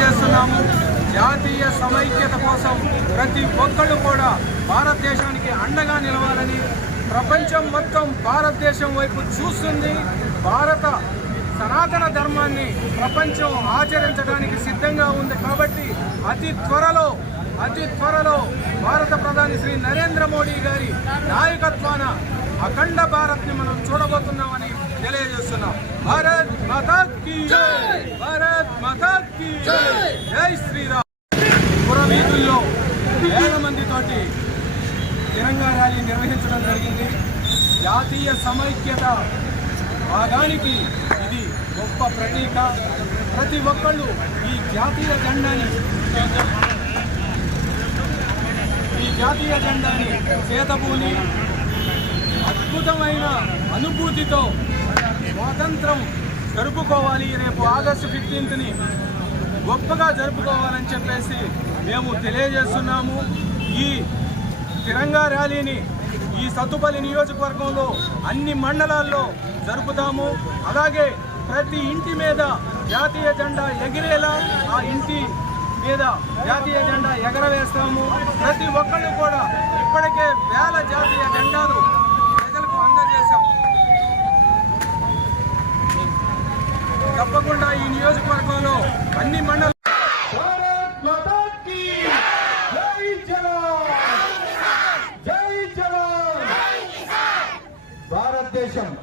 చేస్తున్నాము. జాతీయ సమైక్యత కోసం ప్రతి ఒక్కళ్ళు కూడా భారతదేశానికి అండగా నిలవాలని ప్రపంచం మొత్తం భారతదేశం వైపు చూస్తుంది. భారత సనాతన ధర్మాన్ని ప్రపంచం ఆచరించడానికి సిద్ధంగా ఉంది కాబట్టి అతి త్వరలో అతి త్వరలో భారత ప్రధాని శ్రీ నరేంద్ర మోడీ గారి నాయకత్వాన అఖండ భారత్ని మనం చూడబోతున్నామని తెలియజేస్తున్నాం. భారత్ మాతా తిరంగా ర్యాలీ నిర్వహించడం జరిగింది. జాతీయ సమైక్యత భాగానికి ఇది గొప్ప ప్రతీక. ప్రతి ఒక్కళ్ళు ఈ జాతీయ జెండాని ఈ జాతీయ జెండాని చేతబూని అద్భుతమైన అనుభూతితో స్వాతంత్రం జరుపుకోవాలి. రేపు ఆగస్టు ఫిఫ్టీన్త్ని గొప్పగా జరుపుకోవాలని చెప్పేసి మేము తెలియజేస్తున్నాము. ఈ తిరంగా ర్యాలీని ఈ సత్తుపల్లి నియోజకవర్గంలో అన్ని మండలాల్లో జరుపుతాము. అలాగే ప్రతి ఇంటి మీద జాతీయ జెండా ఎగిరేలా ఆ ఇంటి మీద జాతీయ జెండా ఎగరవేస్తాము. ప్రతి ఒక్కళ్ళు కూడా ఇప్పటికే వేల జాతీయ జెండాలు ప్రజలకు అందజేశాం తప్పకుండా ఈ నియోజకవర్గంలో అన్ని మండల ఉద్దేశం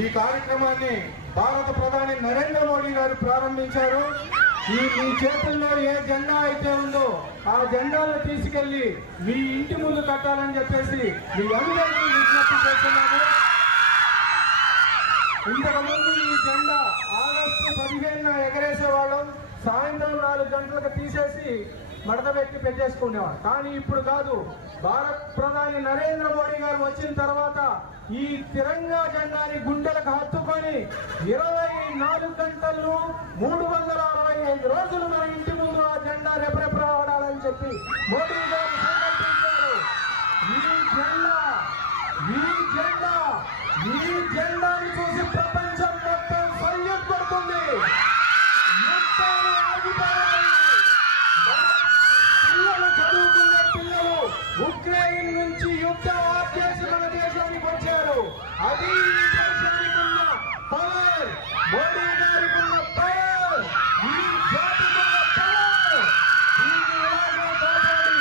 ఈ కార్యక్రమాన్ని భారత ప్రధాని నరేంద్ర మోడీ గారు ప్రారంభించారు. ఈ మీ చేతుల్లో ఏ జెండా అయితే ఉందో ఆ జెండాలను తీసుకెళ్ళి మీ ఇంటి ముందు కట్టాలని చెప్పేసి మీ అందరికీ విజ్ఞప్తి చేస్తున్నాను. ఇంతకుముందు ఈ జెండా ఆగస్టు పదిహేనున ఎగరేసేవాళ్ళం. సాయంత్రం నాలుగు గంటలకు తీసేసి మడత పెట్టి పెట్టేసుకునేవాడు. కానీ ఇప్పుడు కాదు భారత ప్రధాని నరేంద్ర మోడీ గారు వచ్చిన తర్వాత ఈ తిరంగా జెండాని గుండెలకు హత్తుకొని ఇరవై నాలుగు గంటలు మూడు వందల అరవై ఐదు రోజులు మన ఇంటి ముందు ఆ జెండా రెపరెపరాడాలని చెప్పి మోడీ గారు సంకల్పించారు ఈ జెండా ఈ జెండా ఈ జెండా అది ఉన్న పవర్! మోడీ గారికి ఉన్న పవర్! ఈ జాతికి పవర్! కాపాడి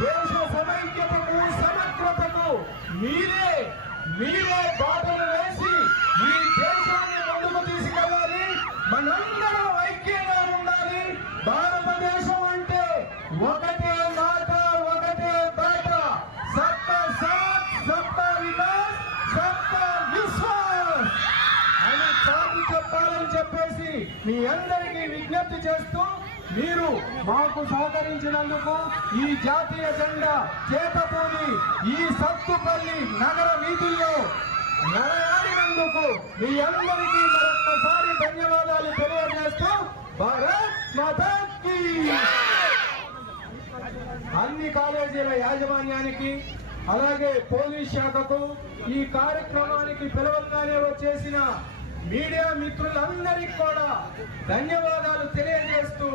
దేశ సమైక్యతకు సమగ్రతకు మీరే మీరే బాటలు వేసి ఈ దేశాన్ని ముందుకు తీసుకెళ్ళాలి. మనందరం ఐక్యంగా ఉండాలి. భారతదేశం అంటే ఒకటే చెప్పేసి మీ అందరికీ విజ్ఞప్తి చేస్తూ మీరు మాకు సహకరించినందుకు ఈ జాతీయ జెండా చేతపూని ఈ సత్తుపల్లి నగర వీధుల్లో నడయాడినందుకు మీ అందరికీ మరొక్కసారి ధన్యవాదాలు తెలియజేస్తూ భారత్ మాతా అన్ని కాలేజీల యాజమాన్యానికి అలాగే పోలీస్ శాఖకు ఈ కార్యక్రమానికి పిలవంగానే వచ్చేసిన మీడియా మిత్రులందరికీ కూడా ధన్యవాదాలు తెలియజేస్తూ